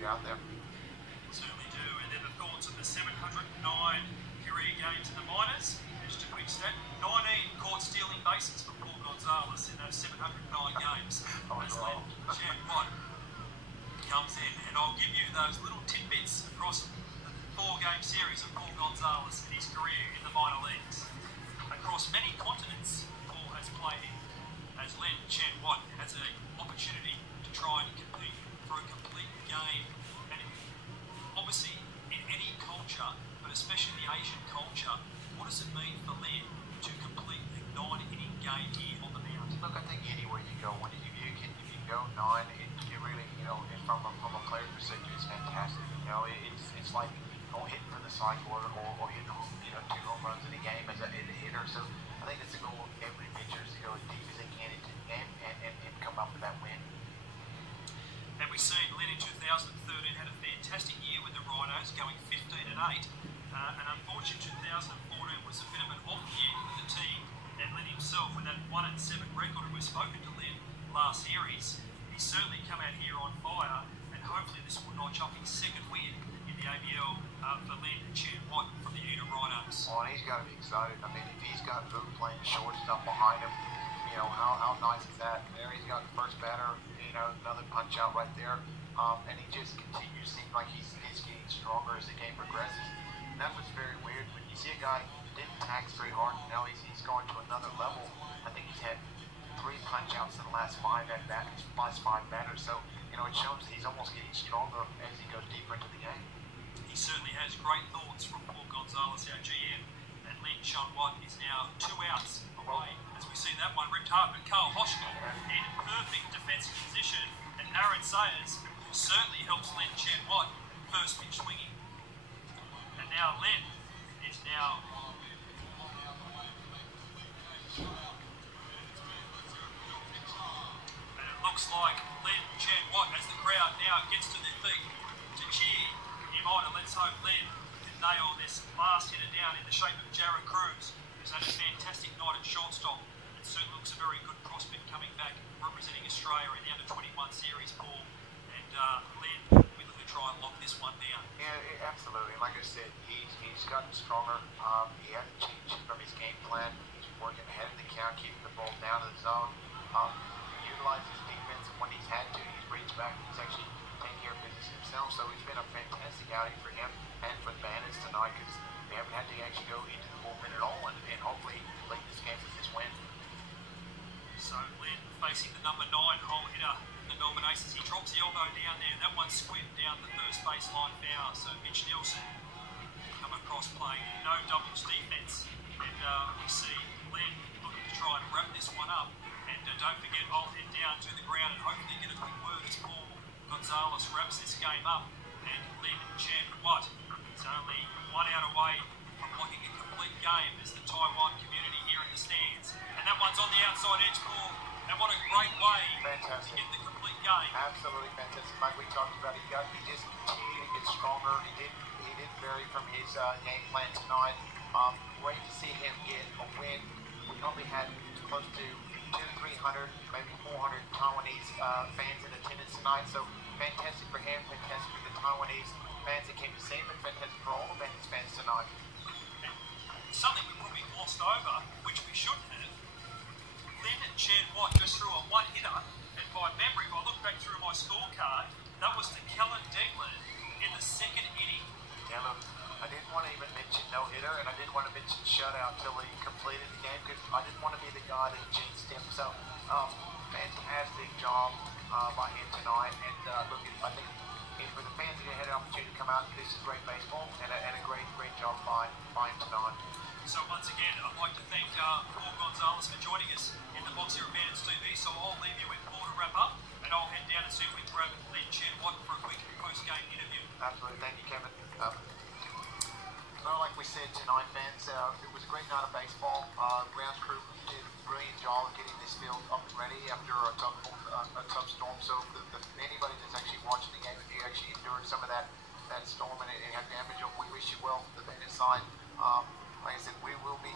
get out there. Certainly do. And then the thoughts of the 709 career games in the minors. Just a quick stat: 19 caught stealing bases for Paul Gonzalez in those 709 games. As Len Chan-Watt comes in, and I'll give you those little tidbits across the 4-game series of Paul Gonzalez in his career in the minor leagues. Across many continents, Paul has played in, as Len Chan-Watt has an opportunity to try and compete for a complete game. And obviously, in any culture, but especially the Asian culture, what does it mean for Len to complete a 9-inning game here on the mound? Look, I think anywhere you go, if you can go 9, it really, from a player's perspective, it's fantastic. It's like hitting from the cycle or hitting 2 home runs in a game as a hitter. So I think it's the goal of every pitcher is to go as deep as they can into the game and come up with that win. And we've seen Len in 2013 had a fantastic year with the Rhinos, going 15-8. And unfortunately, 2014 was a bit of an off year for the team. And Len himself, with that 1-7 record, and we've spoken to Len last series, he's certainly come out here on fire. And hopefully, this will notch up his 2nd win in the ABL for Len Chan-Watt from the Una Rhinos. Oh, and he's got to be excited. I mean, if he's got Luke playing shortstop behind him, how nice is that? There he's got the first batter, another punch out right there. And he just continues to seem like he's getting stronger as the game progresses. And that was very weird. When you see a guy who didn't tax very hard, now he's going to another level. I think he's had 3 punch outs in the last 5 batters. So, it shows that he's almost getting stronger as he goes deeper into the game. He certainly has great thoughts from Paul Gonzalez, our GM, and Len Chan-Watt is now 2 outs away. As we see that one ripped hard, but Carl Hoschel in perfect defensive position, and Aaron Sayers certainly helps Len Chan-Watt first pitch swinging. And now Len is now looks like Len Chan-Watt, as the crowd now gets to their feet to cheer him on, and let's hope Len can nail this last hitter down in the shape of Jared Cruz, who's had a fantastic night at shortstop. It certainly looks a very good prospect coming back, representing Australia in the Under-21 series, Paul. And Len, we look to try and lock this one down. Yeah, absolutely. Like I said, he's gotten stronger. He hasn't changed from his game plan. He's working ahead of the count, keeping the ball down to the zone. Utilized his defense, and when he's had to, he's reached back and he's actually taken care of business himself. So it's been a fantastic outing for him and for the Bandits tonight, because they haven't had to actually go into the bullpen at all, and hopefully late this game with this win. So Len facing the number 9 hole hitter in the Melbourne Aces. He drops the elbow down there, and that one's squibmed down the first baseline now. So Mitch Nielsen come across playing no doubles defense, and we see Len looking to try and wrap this one up. And don't forget, I'll head down to the ground and hopefully get a quick word as Paul Gonzalez wraps this game up. And Len Chan-Watt is only 1 out away from locking a complete game as the Taiwan community here in the stands. And that one's on the outside edge, Paul. And what a great way to get the complete game. Absolutely fantastic. Like we talked about, he just continued to get stronger. He didn't vary from his game plan tonight. Great to see him get a win. We probably had close to 200-300, maybe 400 Taiwanese fans in attendance tonight. So fantastic for him, fantastic for the Taiwanese fans that came to see him, and fantastic for all the Bandits fans tonight. And something we probably glossed over, which we shouldn't have. Len Chan-Watt just threw a 1-hitter, and by memory, if I look back through my scorecard, that was to Kellen Deglan in the 2nd inning. Yeah, look, I didn't want to even mention no-hitter, and I didn't want to mention shutout until he completed the game, because I didn't want to be the guy that jinxed him. So, fantastic job by him tonight. And look, I think for the fans that had an opportunity to come out, this is great baseball, and a great job by him tonight. So once again, I'd like to thank Paul Gonzalez for joining us in the box here at Bandits TV. So I'll leave you with Paul to wrap up, and I'll head down and see if we can grab Len Chan-Watt for a quick post-game interview. Absolutely, thank you, Kevin. Like we said tonight, fans, it was a great night of baseball. Grounds crew did a brilliant job of getting this field up and ready after a tough storm. So anybody that's actually watching the game, if you actually endured some of that storm and it had damage, we wish you well, the Bandit side. Like I said, we will be